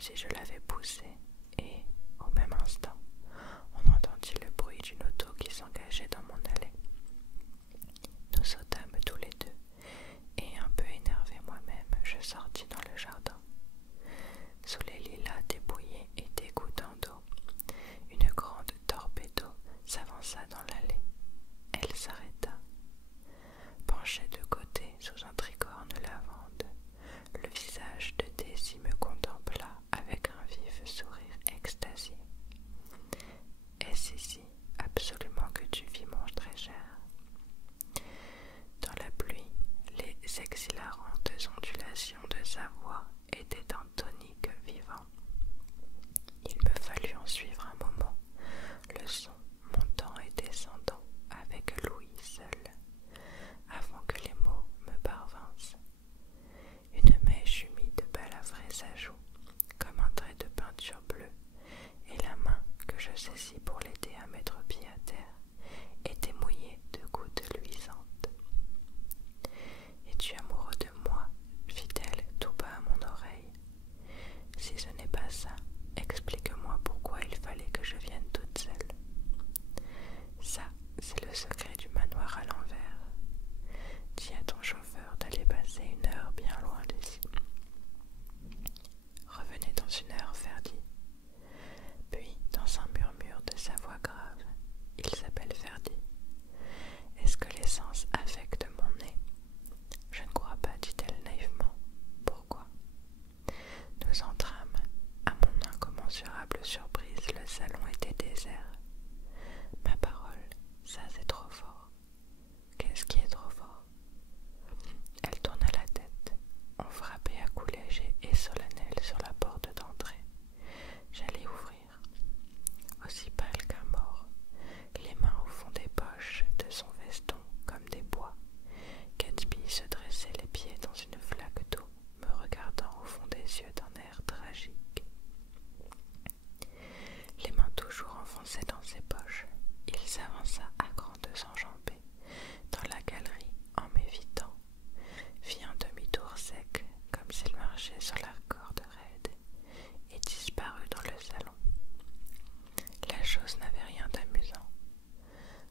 comme si je l'avais poussé, et, au même instant, on entendit le bruit d'une auto qui s'engageait dans mon allée. Nous sautâmes tous les deux, et un peu énervé moi-même, je sortis dans le jardin. Sous les lilas dépouillés et dégoûtants d'eau, une grande torpédo s'avança dans l'allée. Elle s'arrêta. Penchée de côté sous un tricorne lavande, le visage de Daisy me contempla avec un vif sourire extasié. Est-ce ici absolument que tu vis, mon très cher? Dans la pluie, les exhilarantes ondulations de sa voix étaient d'un tonique vivant. Il me fallut en suivre un moment, le son montant et descendant avec l'ouïe seule, avant que les mots me parvinssent. Une mèche humide balafrait sa joue, comme un trait de peinture bleue, et la main que je saisis pour l'aider à mettre pied à terre était mouillée de gouttes luisantes. « Es-tu amoureux de moi ?» fit-elle tout bas à mon oreille. « Si ce n'est pas ça, explique-moi pourquoi il fallait que je vienne toute seule. » Ça, c'est le secret du manoir à l'envers. Dis à ton chauffeur d'aller passer une heure bien loin d'ici. Revenez dans une heure, Ferdi. Puis, dans un murmure de sa voix grave, il s'appelle Ferdi. Est-ce que l'essence affecte mon nez? Je ne crois pas, dit-elle naïvement. Pourquoi? Nous entrâmes. À mon incommensurable surprise, le salon était désert. Ma parole, ça c'est trop fort. Qu'est-ce qui est trop fort? Elle tourna la tête. On frappait à coups légers et solennels sur la porte d'entrée. J'allais ouvrir. Aussi pâle qu'un mort, les mains au fond des poches de son veston comme des bois, Gatsby se dressait les pieds dans une flaque d'eau, me regardant au fond des yeux d'un air tragique. Les mains toujours enfoncées dans ses poches, il s'avança à grandes enjambées dans la galerie en m'évitant, fit un demi-tour sec comme s'il marchait sur la corde raide et disparut dans le salon. La chose n'avait rien d'amusant.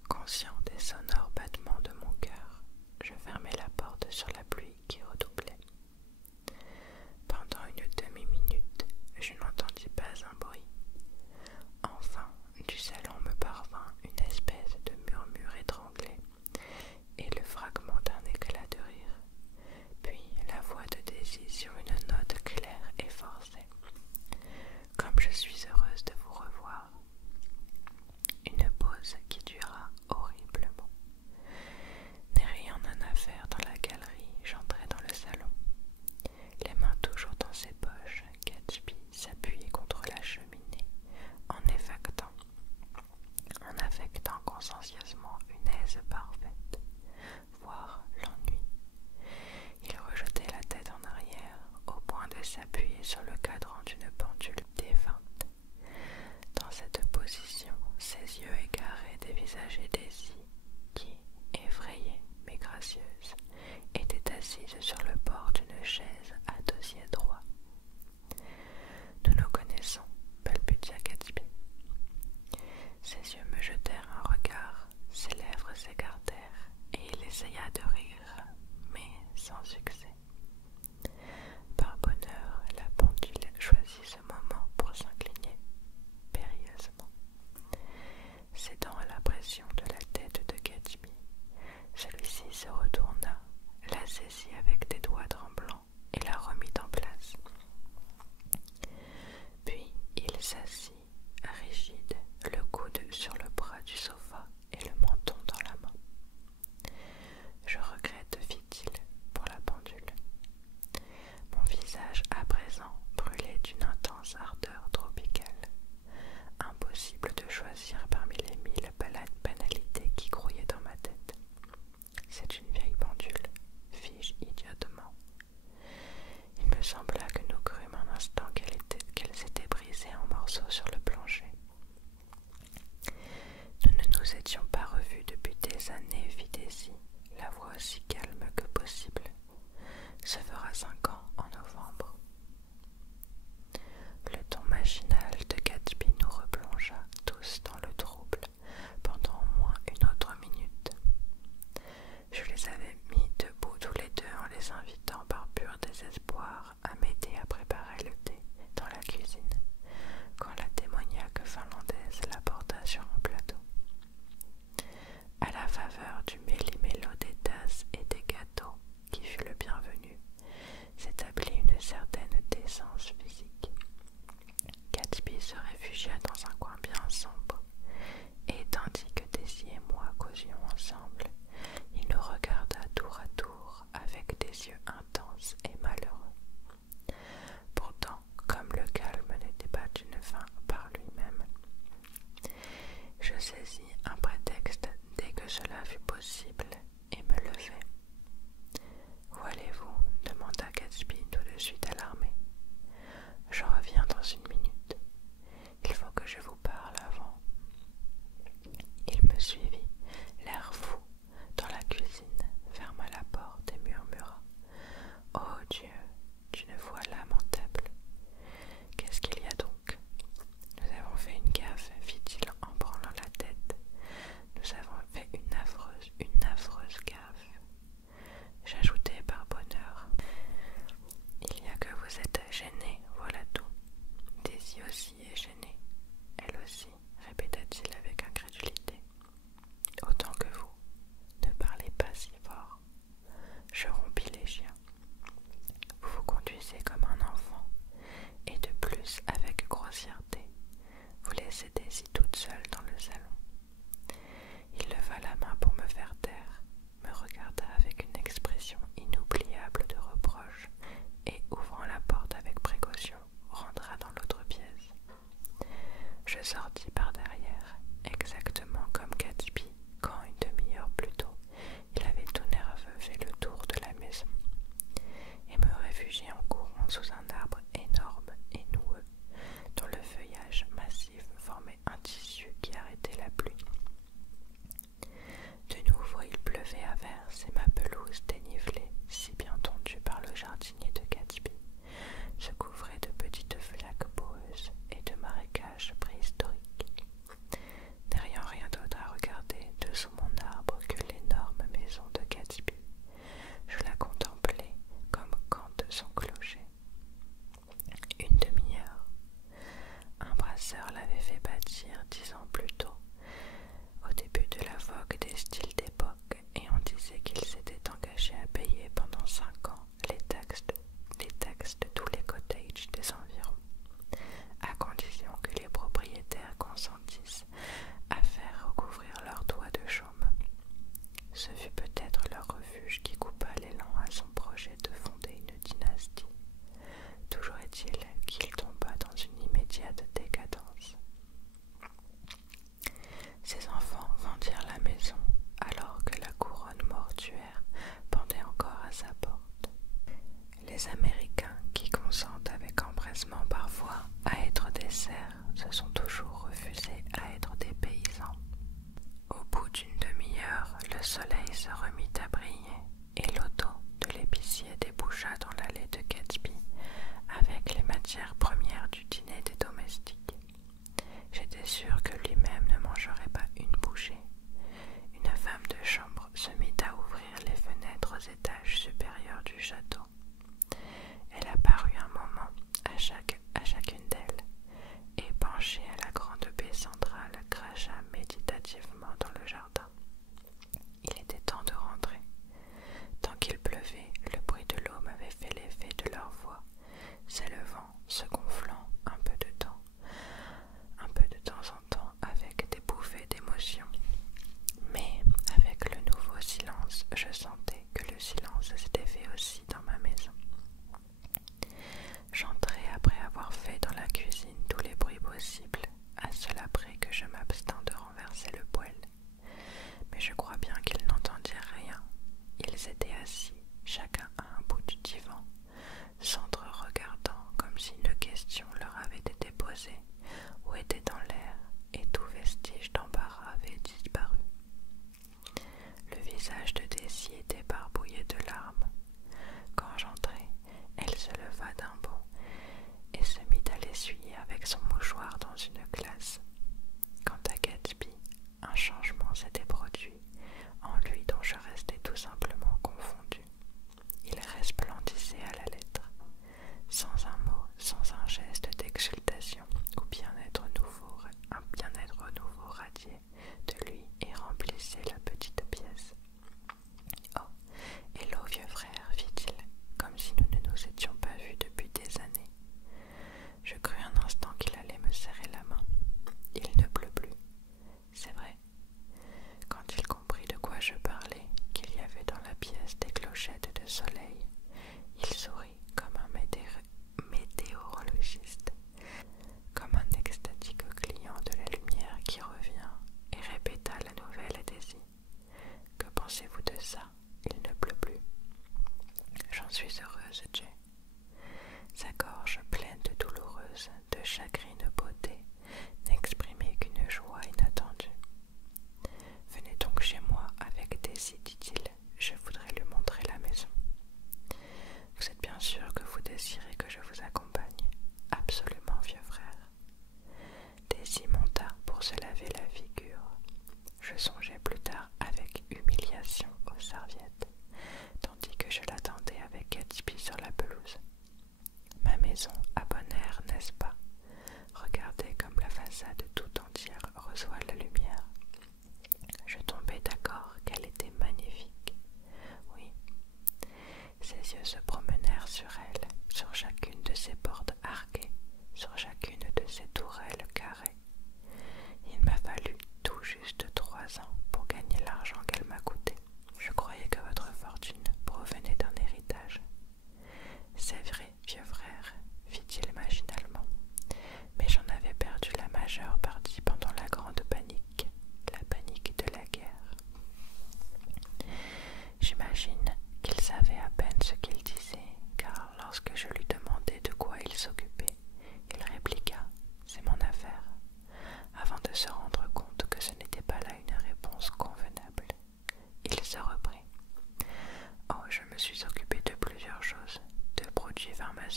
Conscient des sonores battements de mon cœur, je fermai la porte sur la pluie qui redoublait. Pendant une demi-minute, je n'entendis pas un bruit. Enfin, du salon me parvint une espèce de murmure étranglé et le fragment d'un éclat de rire, puis la voix de Daisy sur une note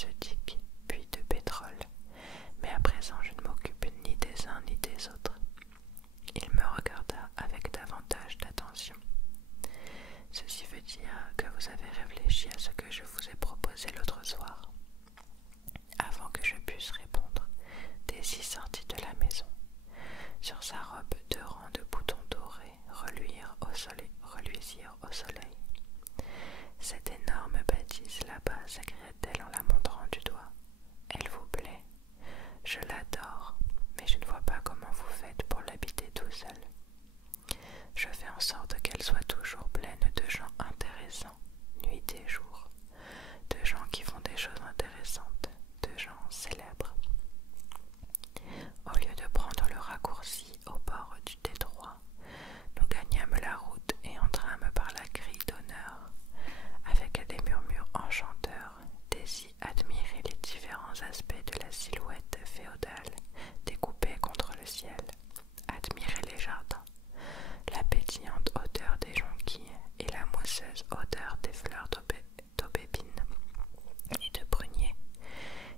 pharmaceutique, puis de pétrole, mais à présent je ne m'occupe ni des uns ni des autres. Il me regarda avec davantage d'attention. Ceci veut dire que vous avez réfléchi à ce que je vous ai proposé l'autre soir. Avant que je puisse répondre, Daisy sortit de la maison. Sur sa robe, 2 rangs de boutons dorés reluisirent au soleil. Cette énorme bâtisse là-bas, s'écria-t-elle en la montrant du doigt. Elle vous plaît. Je l'adore, mais je ne vois pas comment vous faites pour l'habiter tout seul. Je fais en sorte qu'elle soit toujours pleine de gens intéressants, nuit et jour, de gens qui font des choses intéressantes, de gens célèbres. Au lieu de prendre le raccourci au bord du détroit, nous gagnâmes la route et entrâmes par la grille d'honneur. Avec des murmures enchanteurs, Daisy admirait les différents aspects de la silhouette féodale découpée contre le ciel, admirait les jardins, la pétillante odeur des jonquilles et la mousseuse odeur des fleurs d'aubépine et de prunier,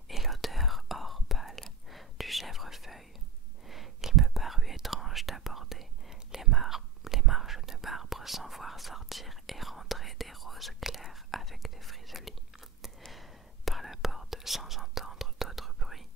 et l'odeur or pâle du chèvrefeuille. Il me parut étrange d'aborder les marches de marbre sans voir sortir et rentrer des roses claires avec des frisolis. Par la porte, sans entendre d'autre bruit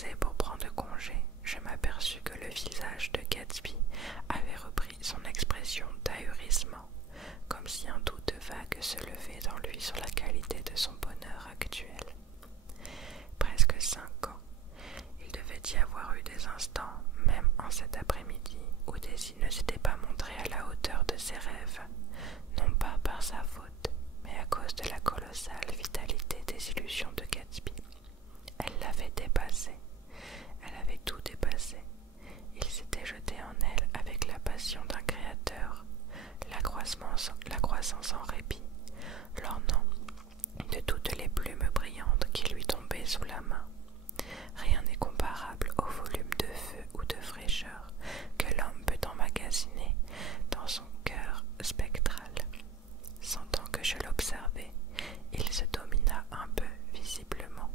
m'avançai pour prendre congé, je m'aperçus que le visage de Gatsby avait repris son expression d'ahurissement, comme si un doute vague se levait dans lui sur la qualité de son bonheur actuel. Presque 5 ans, il devait y avoir eu des instants, même en cet après-midi, où Daisy ne s'était pas montrée à la hauteur de ses rêves, non pas par sa faute, mais à cause de la colossale vitalité des illusions de Gatsby. Elle l'avait dépassé, elle avait tout dépassé. Il s'était jeté en elle avec la passion d'un créateur, la croissance en répit, l'ornant de toutes les plumes brillantes qui lui tombaient sous la main. Rien n'est comparable au volume de feu ou de fraîcheur que l'homme peut emmagasiner dans son cœur spectral. Sentant que je l'observais, il se domina un peu visiblement.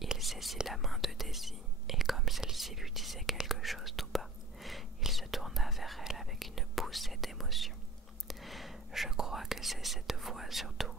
Il saisit la main de Daisy et comme celle-ci lui disait quelque chose tout bas, il se tourna vers elle avec une poussée d'émotion. Je crois que c'est cette voix surtout